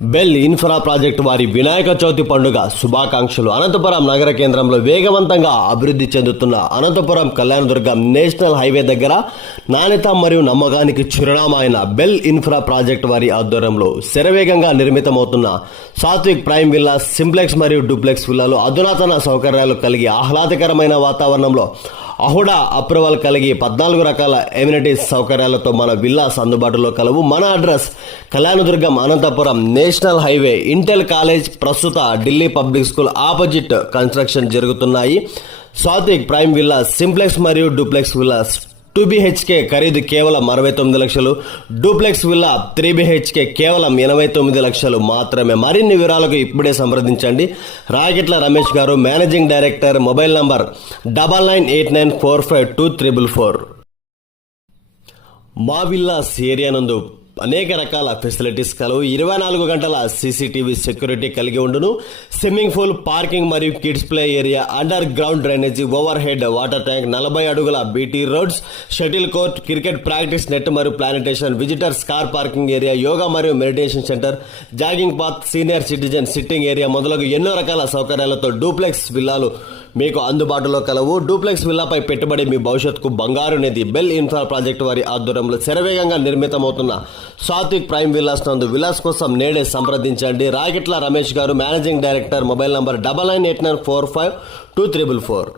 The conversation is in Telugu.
బెల్ ఇన్ఫ్రా ప్రాజెక్టు వారి వినాయక చవితి పండుగ శుభాకాంక్షలు. అనంతపురం నగర కేంద్రంలో వేగవంతంగా అభివృద్ధి చెందుతున్న అనంతపురం కళ్యాణదుర్గం నేషనల్ హైవే దగ్గర నాణ్యత మరియు నమ్మకానికి చిరునామా అయిన బెల్ ఇన్ఫ్రా ప్రాజెక్టు వారి ఆధ్వర్యంలో శరవేగంగా నిర్మితమవుతున్న సాత్విక్ ప్రైమ్ విల్లా సింప్లెక్స్ మరియు డూప్లెక్స్ విల్లాలు అధునాతన సౌకర్యాలు కలిగి ఆహ్లాదకరమైన వాతావరణంలో అహుడా అప్రూవల్ కలిగి పద్నాలుగు రకాల ఎమ్యూనిటీస్ సౌకర్యాలతో మన విల్లాస్ అందుబాటులో కలవు. మన address Kalyanadurgam Anantapuram national highway. Intel college ప్రస్తుత Delhi public school opposite construction జరుగుతున్నాయి. సాత్విక్ ప్రైమ్ విల్లాస్ సింప్లెక్స్ మరియు డూప్లెక్స్ విల్లాస్ టూ బీహెచ్కే ఖరీదు కేవలం అరవై తొమ్మిది లక్షలు. డూప్లెక్స్ విల్లా త్రీ బీహెచ్కే కేవలం ఎనభై తొమ్మిది లక్షలు మాత్రమే. మరిన్ని వివరాలకు ఇప్పుడే సంప్రదించండి. Raketla Ramesh garu managing director mobile number double nine eight nine four five two triple four. మా విల్లాస్ ఏరియా నందు అనేక రకాల ఫెసిలిటీస్ కలవు ఇరవై నాలుగు గంటల సీసీటీవీ సెక్యూరిటీ కలిగి ఉండును. స్విమ్మింగ్ పూల్ పార్కింగ్ మరియు kids play area underground drainage overhead water tank నలభై అడుగుల BT roads shuttle court cricket practice net మరియు plantation visitors car parking area yoga మరియు meditation centre jogging path senior citizen sitting area మొదలగు ఎన్నో రకాల సౌకర్యాలతో డూప్లెక్స్ విల్లాలు మీకు అందుబాటులో కలవు. డూప్లెక్స్ విల్లాపై పెట్టుబడి మీ భవిష్యత్తుకు బంగారు నిధి. బెల్ ఇన్ఫ్రా ప్రాజెక్టు వారి ఆధ్వర్యంలో శరవేగంగా నిర్మితమవుతున్న సాత్విక్ ప్రైమ్ విలాస్ నందు విలాస్ కోసం నేడే సంప్రదించండి. Ragitla Ramesh garu managing director mobile number double nine eight nine four five two triple four.